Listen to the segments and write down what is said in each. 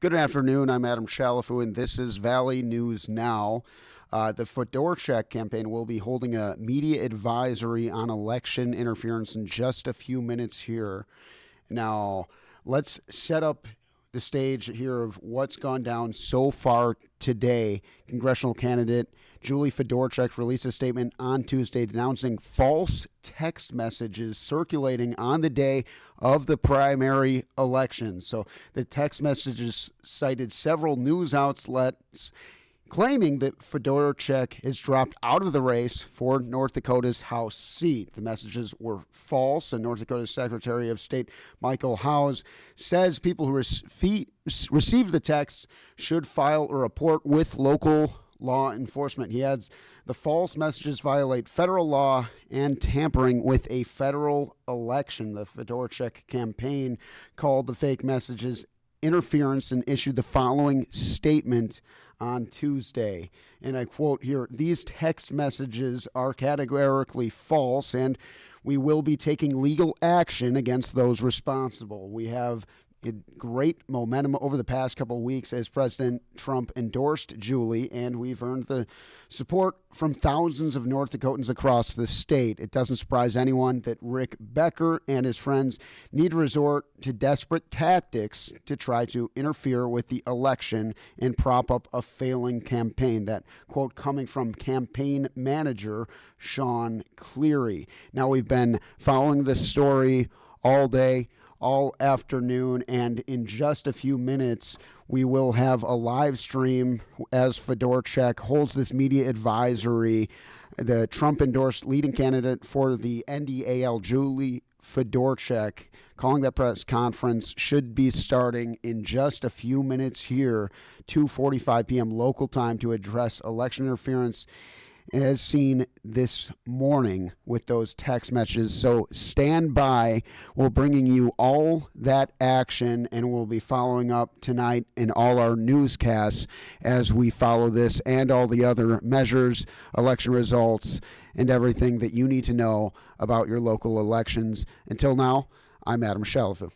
Good afternoon. I'm Adam Shalafu, and this is Valley News Now. The Fedorchak campaign will be holding a media advisory on election interference in just a few minutes here. Now, let's set up the stage here of what's gone down so far today. Congressional candidate Julie Fedorchak released a statement on Tuesday denouncing false text messages circulating on the day of the primary election. So the text messages cited several news outlets claiming that Fedorchak has dropped out of the race for North Dakota's House seat. The messages were false, and North Dakota's Secretary of State Michael Howes says people who received the text should file a report with local law enforcement. He adds the false messages violate federal law and tampering with a federal election. The Fedorchak campaign called the fake messages interference and issued the following statement on Tuesday. And I quote here, "These text messages are categorically false, and we will be taking legal action against those responsible. We have great momentum over the past couple of weeks as President Trump endorsed Julie, and we've earned the support from thousands of North Dakotans across the state. It doesn't surprise anyone that Rick Becker and his friends need to resort to desperate tactics to try to interfere with the election and prop up a failing campaign." That quote coming from campaign manager Sean Cleary. Now, we've been following this story all day, all afternoon, and in just a few minutes we will have a live stream as Fedorchak holds this media advisory. The Trump-endorsed leading candidate for the ND-AL Julie Fedorchak calling that press conference should be starting in just a few minutes here, 2:45 p.m. local time, to address election interference as seen this morning with those text messages. So stand by. We're bringing you all that action, and we'll be following up tonight in all our newscasts as we follow this and all the other measures, election results, and everything that you need to know about your local elections. Until now, I'm Adam Shalafu.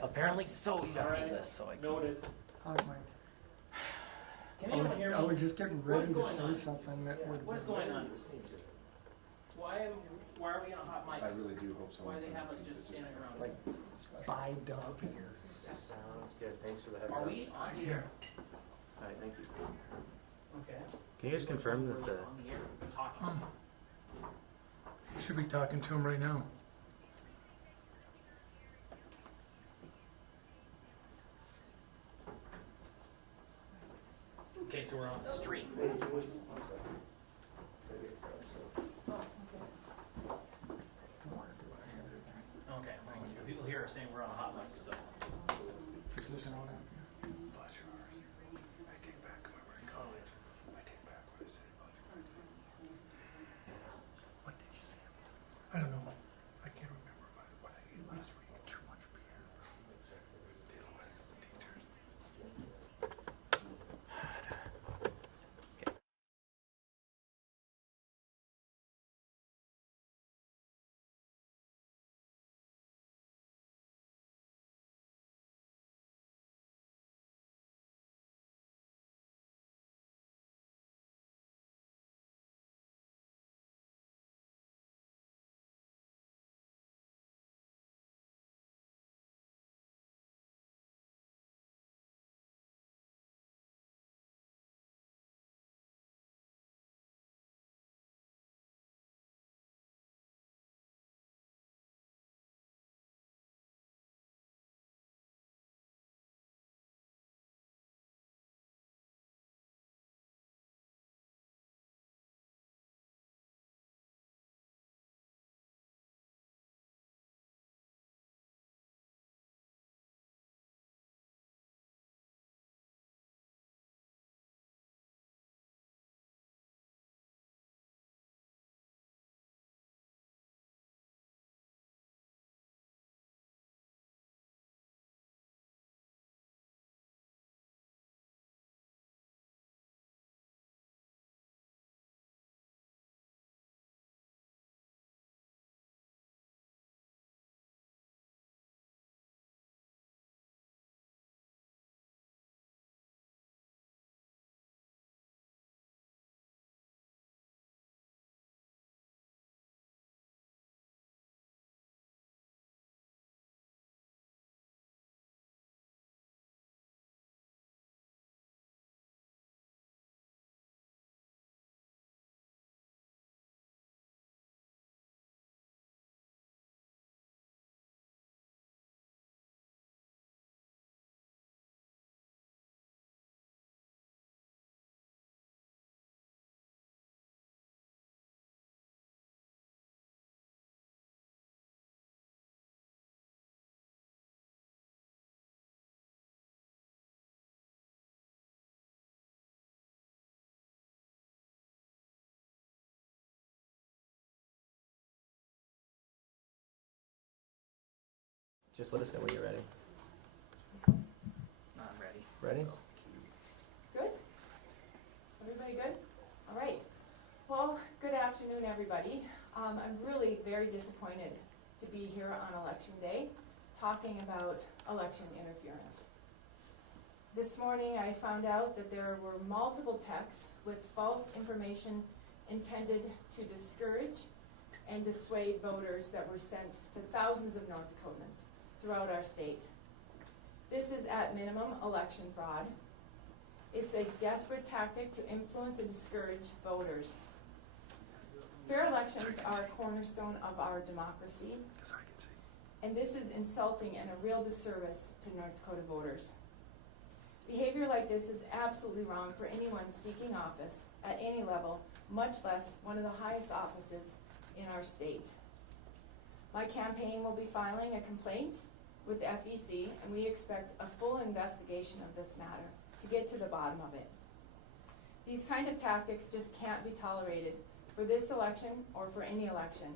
Apparently so, Justice. So Noted. Hi, Mike. Can anyone hear me? I was just getting ready to What's say going on? something that would. What's going on? Why are we on a hot mic? I really do hope so. Why do they have us just standing around? Like, vibed up here. Sounds good. Thanks for the heads Are up. we on the air? All right, thank you. Okay. Can you just confirm that the On the air, talking. You should be talking to him right now. Okay, so we're on the stream. Okay, well, people here are saying we're on a hot mic, so. Is this an on? I don't know. I can't remember what I ate last week. Too much beer. Dealing with the teachers. Just let us know when you're ready. I'm ready. Ready? Good? Everybody good? All right. Well, good afternoon, everybody. I'm really very disappointed to be here on Election Day talking about election interference. This morning I found out that there were multiple texts with false information intended to discourage and dissuade voters that were sent to thousands of North Dakotans throughout our state. This is at minimum election fraud. It's a desperate tactic to influence and discourage voters. Fair elections are a cornerstone of our democracy, and this is insulting and a real disservice to North Dakota voters. Behavior like this is absolutely wrong for anyone seeking office at any level, much less one of the highest offices in our state. My campaign will be filing a complaint with the FEC, and we expect a full investigation of this matter to get to the bottom of it. These kind of tactics just can't be tolerated for this election or for any election.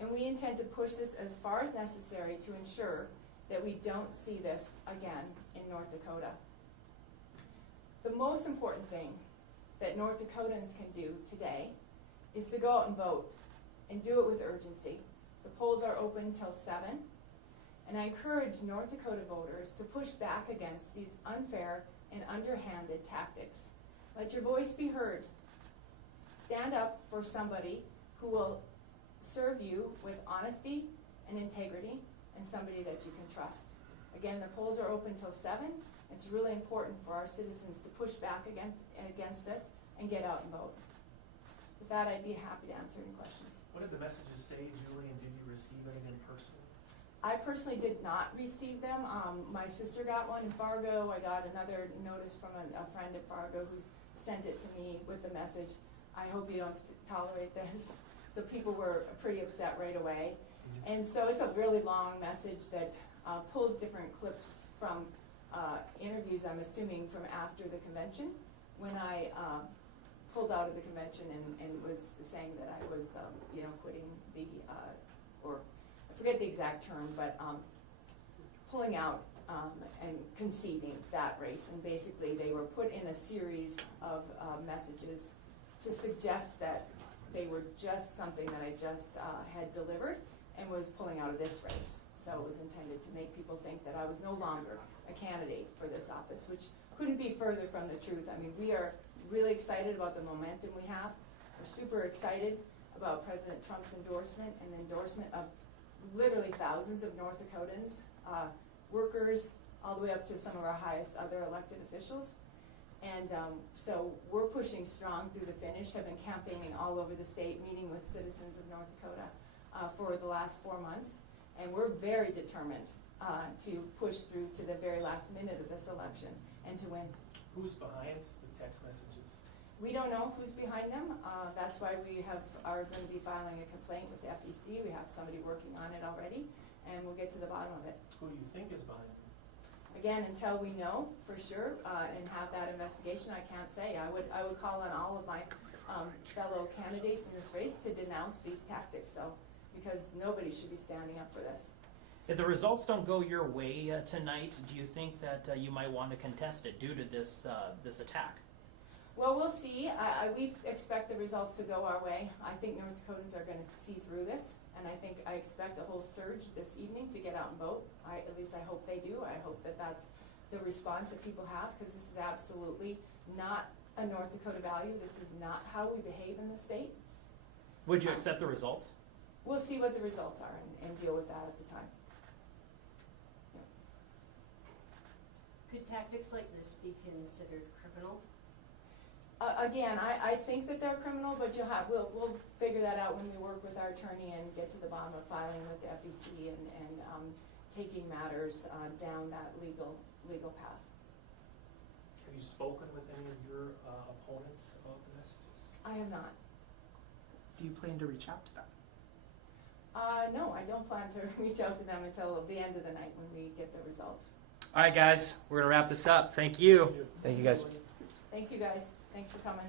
And we intend to push this as far as necessary to ensure that we don't see this again in North Dakota. The most important thing that North Dakotans can do today is to go out and vote, and do it with urgency. The polls are open till 7, and I encourage North Dakota voters to push back against these unfair and underhanded tactics. Let your voice be heard. Stand up for somebody who will serve you with honesty and integrity, and somebody that you can trust. Again, the polls are open till 7. It's really important for our citizens to push back against this and get out and vote. With that, I'd be happy to answer any questions. What did the messages say, Julie, and did you receive anything personally? I personally did not receive them. My sister got one in Fargo. I got another notice from a friend at Fargo who sent it to me with the message, I hope you don't tolerate this. So people were pretty upset right away. And so it's a really long message that pulls different clips from interviews, I'm assuming, from after the convention, when I pulled out of the convention and was saying that I was, quitting the, or I forget the exact term, but pulling out and conceding that race. And basically they were put in a series of messages to suggest that they were just something that I just had delivered and was pulling out of this race. So it was intended to make people think that I was no longer a candidate for this office, which couldn't be further from the truth. I mean, we are really excited about the momentum we have. We're super excited about President Trump's endorsement and endorsement of literally thousands of North Dakotans, workers, all the way up to some of our highest other elected officials. And so we're pushing strong through the finish. I've been campaigning all over the state, meeting with citizens of North Dakota for the last 4 months. And we're very determined to push through to the very last minute of this election and to win. Who's behind the text messages? We don't know who's behind them. That's why we are going to be filing a complaint with the FEC. We have somebody working on it already, and we'll get to the bottom of it. Who do you think is behind them? Again, until we know for sure and have that investigation, I can't say. I would call on all of my fellow candidates in this race to denounce these tactics, so, because nobody should be standing up for this. If the results don't go your way tonight, do you think that you might want to contest it due to this attack? Well, we'll see. We expect the results to go our way. I think North Dakotans are going to see through this, and I expect a whole surge this evening to get out and vote. At least I hope they do. I hope that that's the response that people have, because this is absolutely not a North Dakota value. This is not how we behave in the state. Would you accept the results? We'll see what the results are and deal with that at the time. Could tactics like this be considered criminal? Again, I think that they're criminal, but we'll figure that out when we work with our attorney and get to the bottom of filing with the FEC and taking matters down that legal path. Have you spoken with any of your opponents about the messages? I have not. Do you plan to reach out to them? No, I don't plan to reach out to them until the end of the night when we get the results. All right, guys, we're going to wrap this up. Thank you. Thank you, guys. Thanks, you guys. Thanks for coming.